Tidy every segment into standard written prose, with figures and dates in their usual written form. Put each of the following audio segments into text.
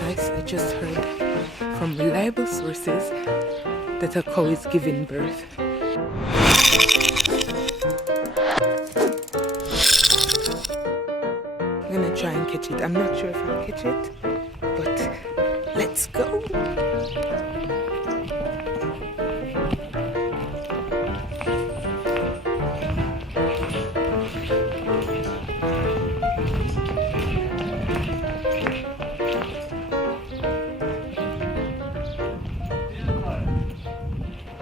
Guys, I just heard from reliable sources that a cow is giving birth. I'm gonna try and catch it. I'm not sure if I'll catch it, but let's go.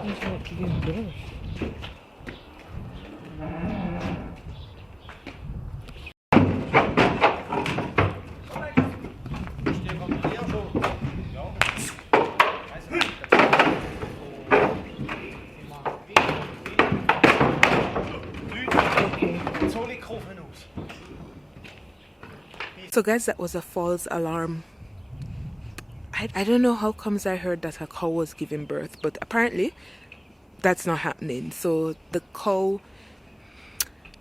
He's not giving birth. So guys, that was a false alarm. I don't know how comes I heard that a cow was giving birth, but apparently that's not happening. So the cow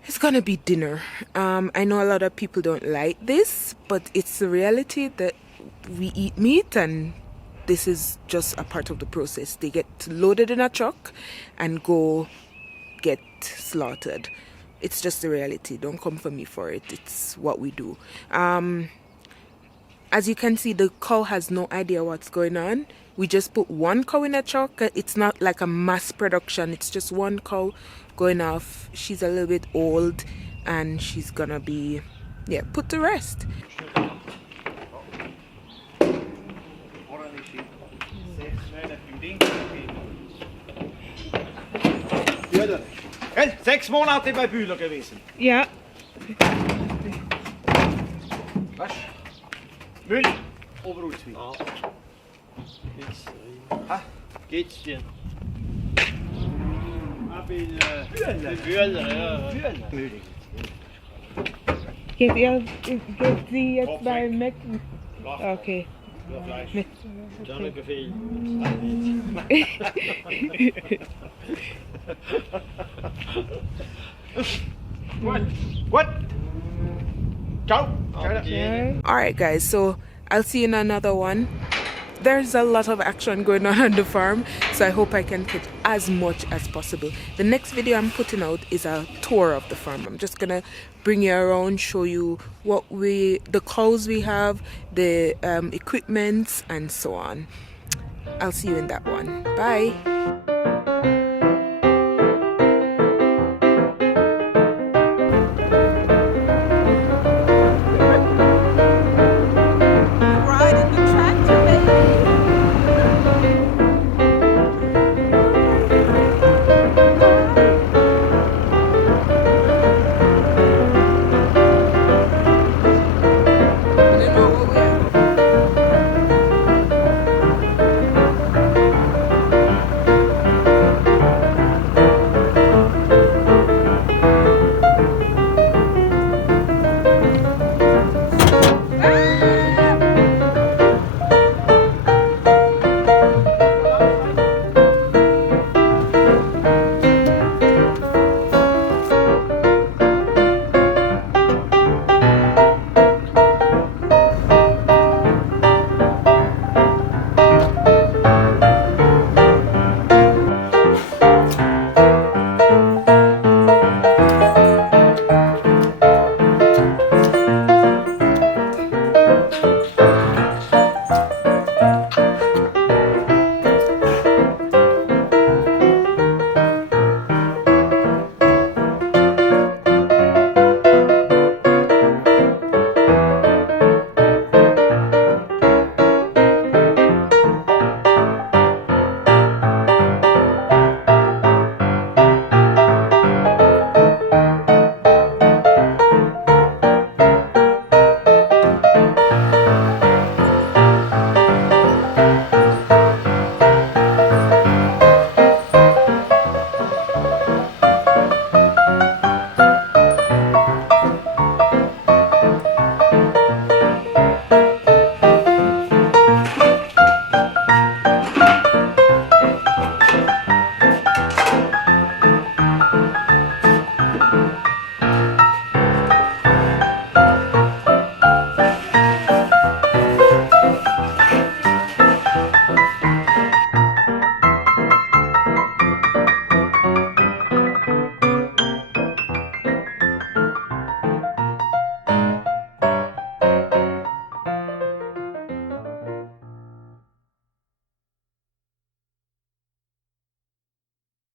is gonna be dinner. I know a lot of people don't like this, but it's the reality that we eat meat, and this is just a part of the process. They get loaded in a truck and go get slaughtered. It's just the reality. Don't come for me for it. It's what we do. As you can see, the cow has no idea what's going on. We just put one cow in a truck. It's not like a mass production. It's just one cow going off. She's a little bit old and she's gonna be, yeah, put to rest. Hey, 6 Monate bei Bühler gewesen. Ja. Was? Müll? Oberholzweg. Ah. Geht's dir? Ich bin Bühler, ja. Bühler. Geht sie jetzt bei Mac? Okay. Fleisch. Dann gefehlt. What? Ciao. Alright guys, so I'll see you in another one. There's a lot of action going on the farm, so I hope I can catch as much as possible. The next video I'm putting out is a tour of the farm. I'm just gonna bring you around, show you the cows we have, the equipment and so on. I'll see you in that one. Bye.